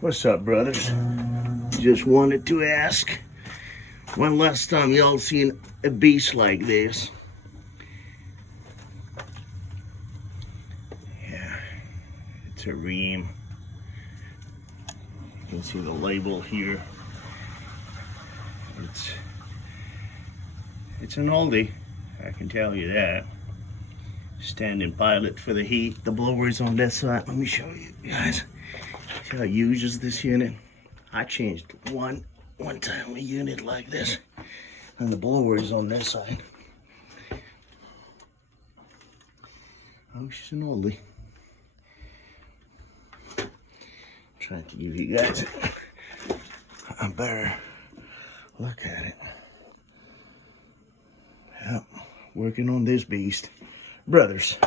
What's up, brothers? Just wanted to ask, when last time y'all seen a beast like this? Yeah, it's a Rheem. You can see the label here. It's an oldie, I can tell you that. Standing pilot for the heat. The blower is on that side. Let me show you guys. See how it uses this unit? I changed one time a unit like this, and the blower is on this side. Oh, she's an oldie. I'm trying to give you guys a better look at it. Yep, working on this beast. Brothers,